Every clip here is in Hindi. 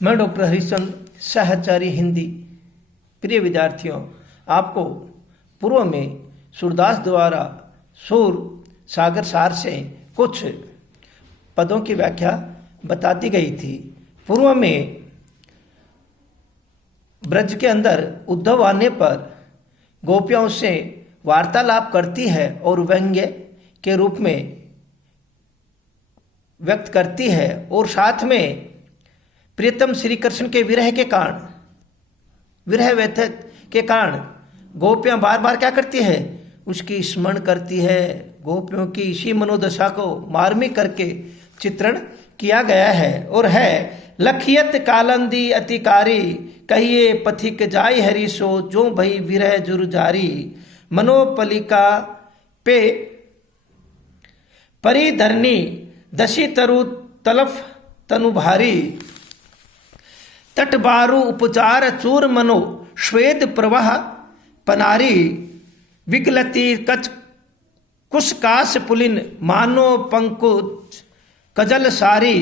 मैं डॉक्टर हरिश्चंद्र सहचारी हिंदी। प्रिय विद्यार्थियों, आपको पूर्व में सूरदास द्वारा सूर सागर सार से कुछ पदों की व्याख्या बता दी गई थी। पूर्व में ब्रज के अंदर उद्धव आने पर गोपियां उससे वार्तालाप करती है और व्यंग्य के रूप में व्यक्त करती है, और साथ में प्रियतम श्री कृष्ण के विरह व्यथित के कारण गोपियां बार बार क्या करती है, उसकी स्मरण करती है। गोपियों की इसी मनोदशा को मार्मिक करके चित्रण किया गया है और है लखियत कालंदी अतिकारी कहिए पथिक जाय हरि सो जो भई विरह जुर जारी मनोपलिका पे परिधरनी दशी तरु तलफ तनु भारी तटबारु उपचार चूर मनो श्वेद प्रवाह पनारी विगलती कच कुशकाश पुलिन मानो पंकुच कजल सारी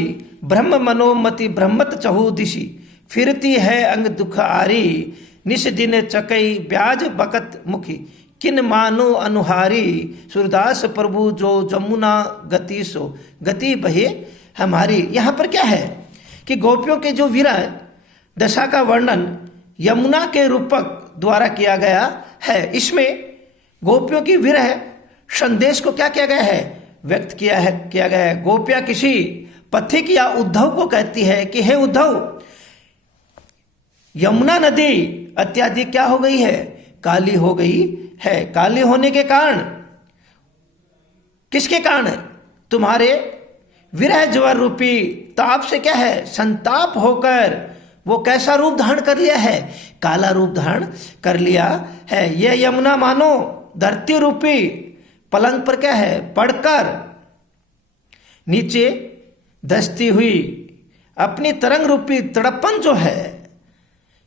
ब्रह्म मनोमति ब्रह्मत चहु दिशि फिरती है अंग दुख आरी निश दिन चकई ब्याज बकत मुखी किन मानो अनुहारी सूरदास प्रभु जो जमुना गति सो गति बहे हमारी। यहाँ पर क्या है कि गोपियों के जो विरह दशा का वर्णन यमुना के रूपक द्वारा किया गया है। इसमें गोपियों की विरह संदेश को क्या किया गया है, व्यक्त किया गया है। गोपियां किसी पथिक या उद्धव को कहती है कि हे उद्धव, यमुना नदी अत्याधिक क्या हो गई है, काली हो गई है। काली होने के कारण, किसके कारण, तुम्हारे विरह ज्वर रूपी ताप से क्या है, संताप होकर वो कैसा रूप धारण कर लिया है, काला रूप धारण कर लिया है। यह यमुना मानो धरती रूपी पलंग पर क्या है, पड़कर नीचे धसती हुई अपनी तरंग रूपी तड़पन जो है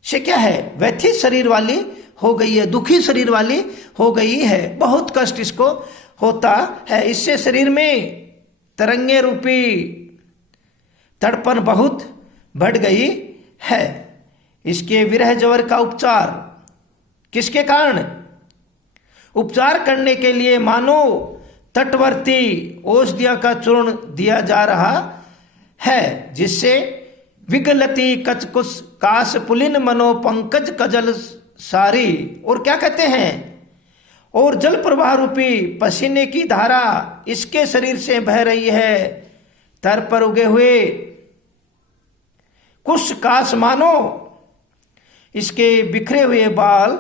से क्या है, व्यथित शरीर वाली हो गई है, दुखी शरीर वाली हो गई है। बहुत कष्ट इसको होता है। इससे शरीर में तरंगे रूपी तड़पन बहुत बढ़ गई है। इसके विरह ज्वर का उपचार किसके कारण, उपचार करने के लिए मानो तटवर्ती औषधियों का चूर्ण दिया जा रहा है, जिससे विगलती कचकुस काश पुलिन मनो पंकज कजल सारी, और क्या कहते हैं, और जल प्रवाह रूपी पसीने की धारा इसके शरीर से बह रही है। तर पर उगे हुए कुश काश मानो इसके बिखरे हुए बाल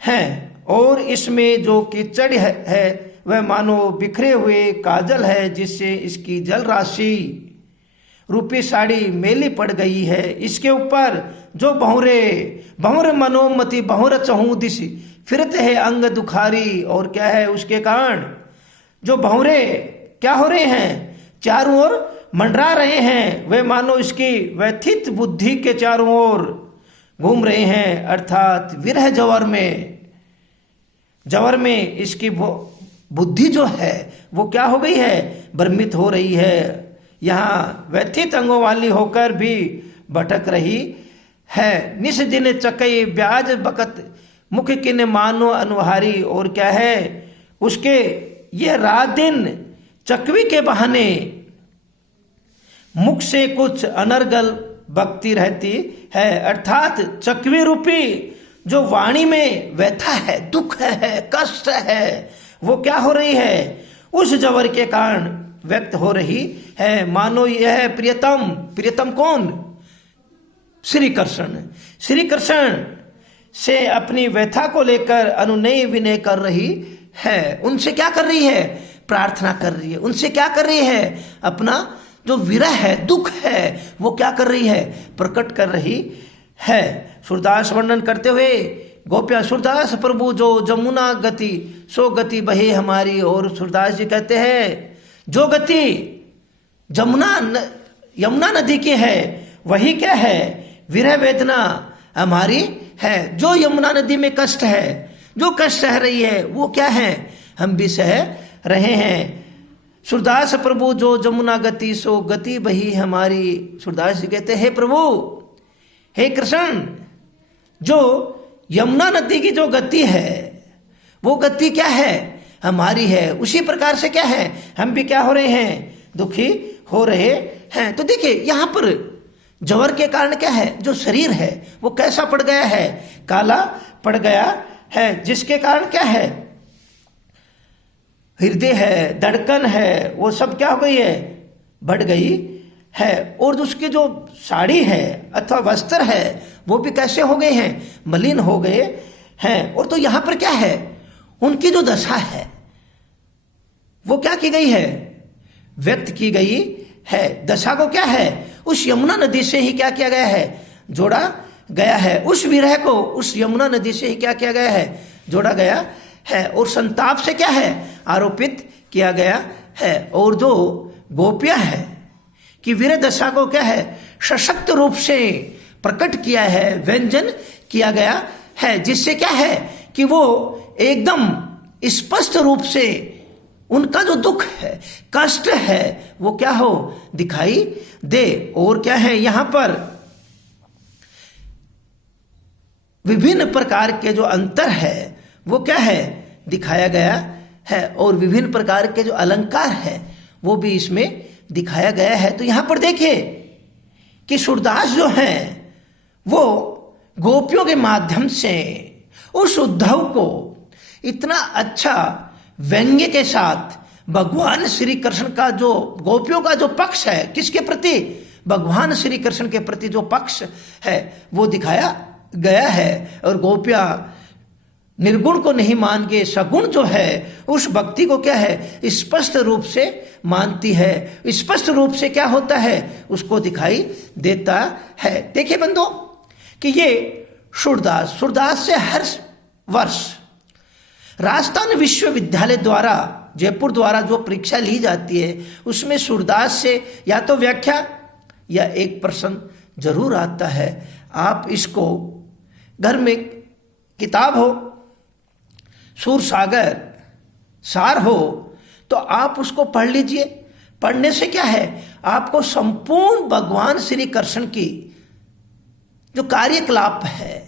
हैं, और इसमें जो कीचड़ है वह मानो बिखरे हुए काजल है, जिससे इसकी जल राशि रूपी साड़ी मेली पड़ गई है। इसके ऊपर जो बहुर मनोमति बहुर चहु दिशि फिरते है अंग दुखारी, और क्या है, उसके कारण जो बहुरे क्या हो रहे हैं, चारों ओर मंडरा रहे हैं, वे मानो इसकी व्यथित बुद्धि के चारों ओर घूम रहे हैं। अर्थात विरह जवर में इसकी बुद्धि जो है वो क्या हो गई है, भ्रमित हो रही है। यहाँ व्यथित अंगों वाली होकर भी भटक रही है। निस दिन चकई ब्याज बकत मुख किन मानो अनुहारी, और क्या है, उसके ये रात दिन चकवी के बहाने मुख से कुछ अनर्गल बकती रहती है। अर्थात चकवी रूपी जो वाणी में व्यथा है, दुख है, कष्ट है, वो क्या हो रही है, उस जवर के कारण व्यक्त हो रही है। मानो यह प्रियतम कौन, श्री कृष्ण से अपनी व्यथा को लेकर अनुनय विनय कर रही है। उनसे क्या कर रही है, प्रार्थना कर रही है। उनसे क्या कर रही है, अपना जो विरह है, दुख है, वो क्या कर रही है, प्रकट कर रही है। सूरदास वर्णन करते हुए गोपियां, सूरदास प्रभु जो जमुना गति सो गति बहे हमारी, और सूरदास जी कहते हैं जो गति यमुना नदी की है वही क्या है, विरह वेदना हमारी है। जो यमुना नदी में कष्ट है, जो कष्ट सह रही है, वो क्या है, हम भी सह रहे हैं। सूरदास प्रभु जो जमुना गति सो गति बही हमारी। सूरदास जी कहते हैं, हे प्रभु, हे कृष्ण, जो यमुना नदी की जो गति है वो गति क्या है, हमारी है। उसी प्रकार से क्या है, हम भी क्या हो रहे हैं, दुखी हो रहे हैं। तो देखिए यहां पर जवर के कारण क्या है, जो शरीर है वो कैसा पड़ गया है, काला पड़ गया है, जिसके कारण क्या है, हृदय है, धड़कन है, वो सब क्या हो गई है, बढ़ गई है। और उसकी जो साड़ी है अथवा वस्त्र है वो भी कैसे हो गए हैं, मलिन हो गए हैं। और तो यहां पर क्या है, उनकी जो दशा है वो क्या की गई है, व्यक्त की गई है। दशा को क्या है, उस यमुना नदी से ही क्या किया गया है, जोड़ा गया है। उस विरह को उस यमुना नदी से ही क्या किया गया है, जोड़ा गया है। और संताप से क्या है, आरोपित किया गया है। और जो गोपियां है कि वीर दशा को क्या है, सशक्त रूप से प्रकट किया है, व्यंजन किया गया है, जिससे क्या है कि वो एकदम स्पष्ट रूप से उनका जो दुख है, कष्ट है, वो क्या हो, दिखाई दे। और क्या है, यहां पर विभिन्न प्रकार के जो अंतर है वो क्या है, दिखाया गया है। और विभिन्न प्रकार के जो अलंकार है वो भी इसमें दिखाया गया है। तो यहां पर देखिए कि सूरदास जो है वो गोपियों के माध्यम से उस उद्धव को इतना अच्छा व्यंग्य के साथ भगवान श्री कृष्ण का जो गोपियों का जो पक्ष है, किसके प्रति, भगवान श्री कृष्ण के प्रति जो पक्ष है वो दिखाया गया है। और गोपियां निर्गुण को नहीं मान के सगुण जो है उस भक्ति को क्या है, स्पष्ट रूप से मानती है, स्पष्ट रूप से क्या होता है, उसको दिखाई देता है। देखिए बंधु कि ये सूरदास से हर वर्ष राजस्थान विश्वविद्यालय द्वारा, जयपुर द्वारा जो परीक्षा ली जाती है उसमें सूरदास से या तो व्याख्या या एक प्रश्न जरूर आता है। आप इसको घर में किताब हो, सूर सागर सार हो, तो आप उसको पढ़ लीजिए। पढ़ने से क्या है, आपको संपूर्ण भगवान श्री कृष्ण की जो कार्यकलाप है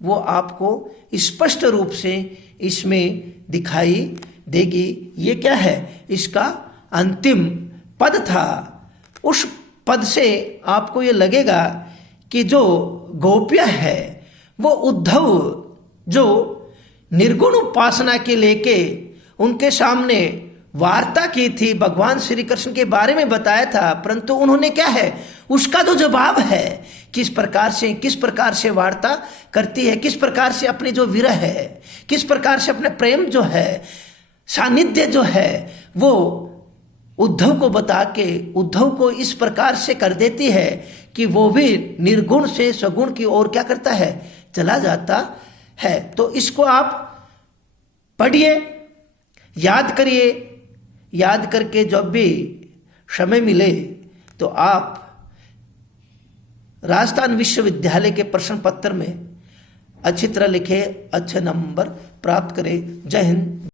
वो आपको स्पष्ट रूप से इसमें दिखाई देगी। ये क्या है, इसका अंतिम पद था। उस पद से आपको ये लगेगा कि जो गोपियां है वो उद्धव जो निर्गुण उपासना के लेके उनके सामने वार्ता की थी, भगवान श्री कृष्ण के बारे में बताया था, परंतु उन्होंने क्या है, उसका जो जवाब है, किस प्रकार से वार्ता करती है, किस प्रकार से अपनी जो विरह है, किस प्रकार से अपने प्रेम जो है, सानिध्य जो है, वो उद्धव को बता के उद्धव को इस प्रकार से कर देती है कि वो भी निर्गुण से सगुण की ओर क्या करता है, चला जाता है। तो इसको आप पढ़िए, याद करिए, याद करके जब भी समय मिले तो आप राजस्थान विश्वविद्यालय के प्रश्न पत्र में अच्छी तरह लिखे, अच्छे नंबर प्राप्त करें। जय हिंद।